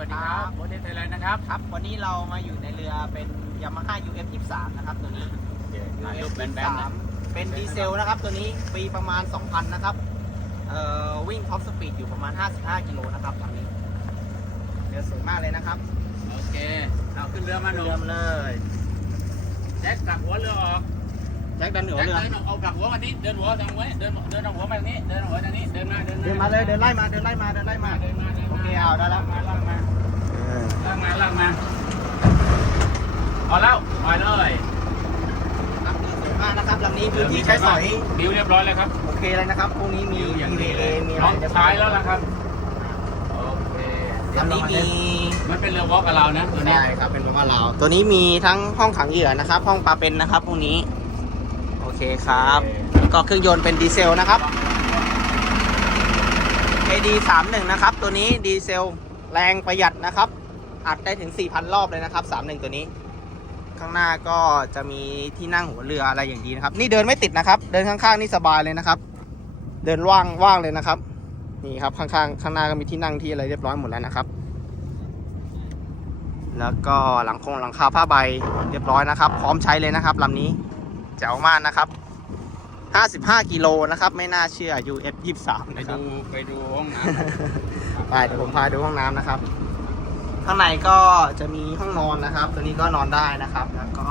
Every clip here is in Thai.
วัสดีครับโบเดไทยแลนด์นะครับ ครับ วันนี้เรามาอยู่ในเรือเป็น Yamaha UF 23นะครับ ตัวนี้ถ่ายรูปแบนๆนะ23เป็นดีเซลนะครับ ตัวนี้ปีประมาณ 2,000 นะครับ เอ่อ วิ่งท็อปสปีดอยู่ประมาณ 55 กิโลนะครับลำนี้ เรือสวยมากเลยนะครับ โอเค เอาขึ้นเรือมาหนุ่เริ่มมเลยแจ็คกลับหัวเรือออกแจ็คดันเหนือแจ็คเรือเดินเอากลับหัวมานี้เดินหัวทางไว้เดินเดินเอาหัวมาทางนี้ เดินหัวทางนี้ เดินมา เดินเดินมาเลย เดินไล่มา เดินไล่มา เดินไล่มา เดินมาเดินโอมาเคเอาได้แล้ว มาลากมาลากมาลากมาเอาแล้วไปเลย ครับเรือสวย มากนะครับลำนี้พื้นที่ใช้สอยบิวเรียบร้อยแล้วครับโอเคเลยนะครับพรุ่งนี้มีบิวอย่างมีดีเอเลยมีพอะร้ไรอมเรียบร้ใช้อยแล้วนะครับโอเคลำนี้มีมันเป็นเรือวอล์กกับเรานะตัวนี้ใช่ครับเป็นประมาณเราตัวนี้มีทั้งห้องขังเหยื่อนะครับ ห้องปลาเป็นนะครับพวกนี้ โอเคครับ ก็เครื่องยนต์เป็นดีเซลนะครับ KD 3 1นะครับ ตัวนี้ดีเซลแรงประหยัดนะครับ อัดได้ถึง 4,000 รอบเลยนะครับ 31 ตัวนี้ ข้างหน้าก็จะมีที่นั่งหัวเรืออะไรอย่างดีนะครับ นี่เดินไม่ติดนะครับ เดินข้างๆนี่สบายเลยนะครับ เดินว่างว่างเลยนะครับ นี่ครับข้างๆข้างหน้าก็มีที่นั่งที่อะไรเรียบร้อยหมดแล้วนะครับ แล้วก็หลังคงหลังคาผ้าใบเรียบร้อยนะครับ พร้อมใช้เลยนะครับลำนี้แจ๋วมากนะครับ55กิโลนะครับ ไม่น่าเชื่อ UF 23ไปนะครับดูไปดูห้องน้ไปเดี๋ยวผมพาดูห้องน้ำนะครับ ข้างในก็จะมีห้องนอนนะครับ ตัวนี้ก็นอนได้นะครับ แล้วก็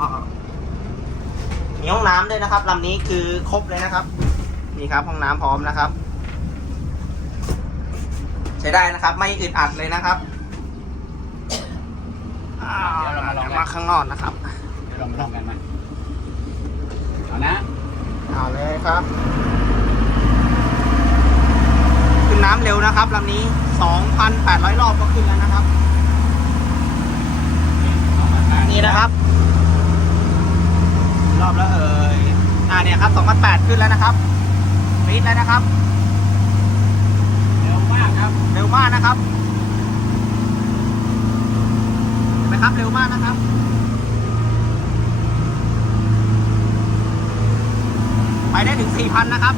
มีห้องน้ำด้วยนะครับลำนี้คือครบเลยนะครับ นี่ครับ ห้องน้ำพร้อมนะครับ ใช้ได้นะครับ ไม่อึดอัดเลยนะครับอ่าเดี๋ยวมาข้างนอกนะครับำเดี๋ยวลองลองกันมาเอานะเอาเลยครับขึ้นน้ำเร็วนะครับลำนี้ 2,800 รอบก็ขึ้นแล้วนะครับ นี่นะครับ รอบแล้วเอ่ยอ่าเนี่ยครับ2,800ขึ้นแล้วนะครับฟีดแล้วนะครับ เร็วมากครับ เร็วมากนะครับเห็นไหมครับเร็วมากนะครับไปได้ถึง 4,000 นะครับ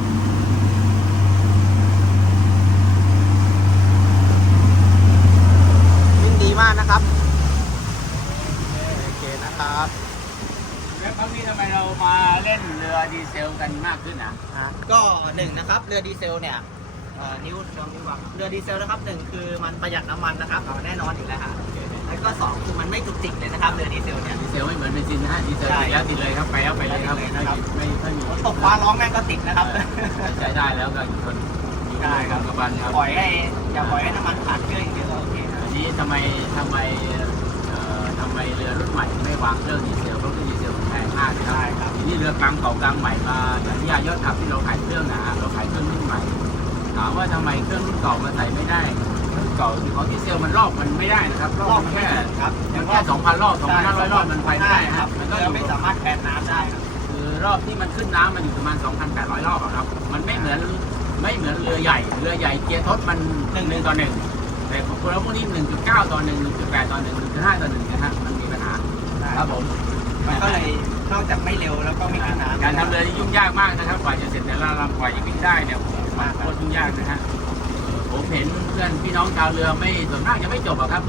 วิ่งดีมากนะครับ โอเคนะครับ แล้วครั้งนี้ทำไมเรามาเล่นเรือดีเซลกันมากขึ้นอะ อะก็หนึ่งนะครับเรือดีเซลเนี่ยเอ่อนิ้วลองนิ้ววางเรือดีเซลนะครับหนึ่งคือมันประหยัดน้ำมันนะครับเอาแน่นอนอยู่แล้วฮะแล้วก็สองคือมันไม่จุกจิกเลยนะครับเรือดีเซลเนี่ย ดีเซลไม่เหมือนเบนซินนะฮะดีเซลใช่ติดแล้วติดเลยครับไปแล้วไปเลยครับไปไม่เลยครับ ไม่ไม่มีตกฟ้าร้องแม่งก็ติดนะครับ ใช้ได้แล้วก็อยู่คนอยู่ได้ครับ กับบันครับปล่อยให้อย่าปล่อยให้น้ำมันขาดเครื่องอย่างเดียวก็โอเคครับอันนี้ทำไมทำไมเอ่อทำไมเรือรุ่นใหม่ไม่วางเครื่องดีเซลเพราะเครื่ องดีเซลมันแพงมากนะครับใช่ครับทีนี้เรือกลางเก่ากลางใหม่มาอย่างที่ยายอดขับที่เราขายเครื่องนะฮะเราขายเครื่องรุ่นใหม่ ถามว่าทำไมเครื่องรุ่นเก่ามาใส่ไม่ได้เครื่องเก่าที่ของดีเซลมันรอบมันไม่ได้นะครับรอบมันแค่ครับมันแค่2,000รอบ2,500รอบมันไปไม่ได้คครัรับบมันก็เรืออยู่ไม่สามารถแปนน้ำได้ครับคือรอบที่มันขึ้นน้ำมันอยู่ประมาณ 2,800 รอบอะครับ มันไม่เหมือนไม่เหมือนเรือใหญ่ เรือใหญ่เกียร์ทดมันหนึ่งหนึ่งต่อหนึ่งแต่ของพวกเราพวกนี้1.9ต่อ1 1.8ต่อ1 1.5ต่อ1นะฮะมันมีปัญหาครับผม มันก็เลยนอกจากไม่เร็วแล้วก็ไม่ขึ้นน้ำการทำเรือนี่ยุ่งยากมากนะครับกว่าจะเสร็จแต่ละลำกว่าจะวิ่งได้เนี่ยโอ้โหมันโคตรยุ่งยากนะฮะเอ่อผมเห็นเพื่อนพี่น้องชาวเรือไม่ส่วนมากจะไม่จบอะครับ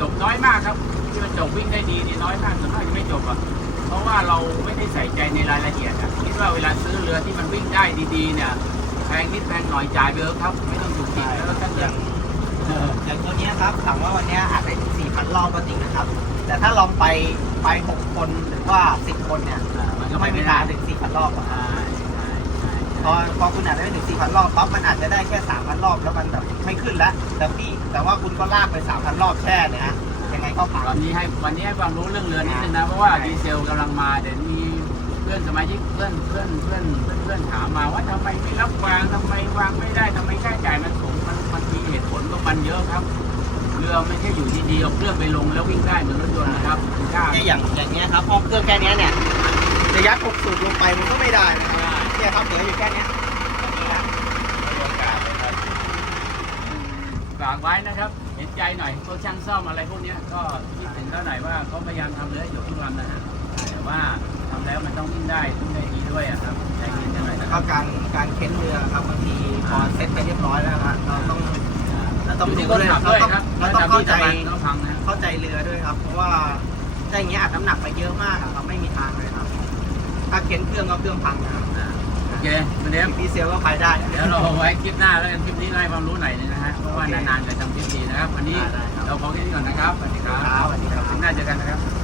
จบน้อยมากครับ ที่มันจบวิ่งได้ดีนี่น้อยมากส่วนมากจะไม่จบอะเพราะว่าเราไม่ได้ใส่ใจในรายละเอียดอะคิดว่าเวลาซื้อเรือที่มันวิ่งได้ดีๆเนี่ยแพงนิดแพงหน่อยจ่ายไปเถอะครับ ไม่ต้องถูกจิกแล้วก็ท่านอย่างเอออย่างตัวเนี้ยครับถามว่าวันเนี้ยอัดได้ถึง4,000รอบก็จริงนะครับ แต่ถ้าลองไปไป6คนหรือว่า10คนเนี่ยมันก็ก็ไม่ไม่มีไม่ทาได้งถึง4,000รอบอะใช่ใช่ใช่พอพอคุณอัดได้ถึง4,000รอบปั๊บมันอาจจะได้แค่3,000รอบแล้วมันแบบไม่ขึ้นแล้วแต่พี่แต่ว่าคุณก็ลากไป3,000รอบแช่เนี่ยฮะยังไงก็ผ่านวันนี้ให้วันนี้ให้ความรู้เรื่องเรือนิดนึงนะเพราะว่าดีเซลกำลังมาเดี๋ยวมีเพื่อนสมาชิกเพื่อนเพื่อนเพื่อนเพื่อนเพื่อนถามมาว่าทำไมไม่รับวางทำไมวางไม่ได้ทำไมค่าใช้จ่ายมันสูงมันมันมีเหตุผลของมันเยอะครับ เรือไม่ใช่อยู่ดีๆเอาเครื่องไปลงแล้ววิ่งได้เหมือนรถยนต์นะครับคุณค่าเนี่ยอย่างอย่างเงี้ยครับพอเครื่องแค่เนี้ยเนี่ยจะยัด6สูบลงไปมันก็ไม่ได้นะครับเนี่ยครับเหลืออยู่แค่เนี้ยแบบนี้นะฝากไว้นะครับ เห็นใจหน่อยพวกช่างซ่อมอะไรพวกเนี้ยก็คิดถึงเขาหน่อยว่าเขาพยายามทำเรือให้อยู่ทุกลำนะฮะแต่ว่าทำแล้วมันต้องวิ่งได้วิ่งได้ดีด้วยอะครับใจเย็นๆหน่อยแล้นะวคก็รับการการเค้นเรือครับบางทีพอเซ็ตไปเรียบร้อยแล้วฮะเราต้อง แล้วต้องอยู่ดูที่คนด้วยขับเราด้วยต้องครับเราแล้วต้องจะเข้ามีใจตะบันก็พังนะเข้าใจเรือด้วยครับ เพราะว่าถ้าอย่างเงี้ยอัดน้ำหนักไปเยอะมากอะครับไม่มีทางเลยครับถ้าเข็นเครื่องก็เครื่องพังนะครับอ่าโอเคคุณเดมดีเซลก็ไปได้ เดี๋ยวเราไว้คลิปหน้าแล้วกันคลิปนี้ได้ความรู้หน่อยนึงนะฮะเพราะว่าโอเคนานๆจะทำคลิปดีนะครับวันนี้ได้ครับเราพอแค่นี้ก่อนนะครับสวัสดีครับครับสวัสดีครับคลิปหน้าเจอกันนะครับค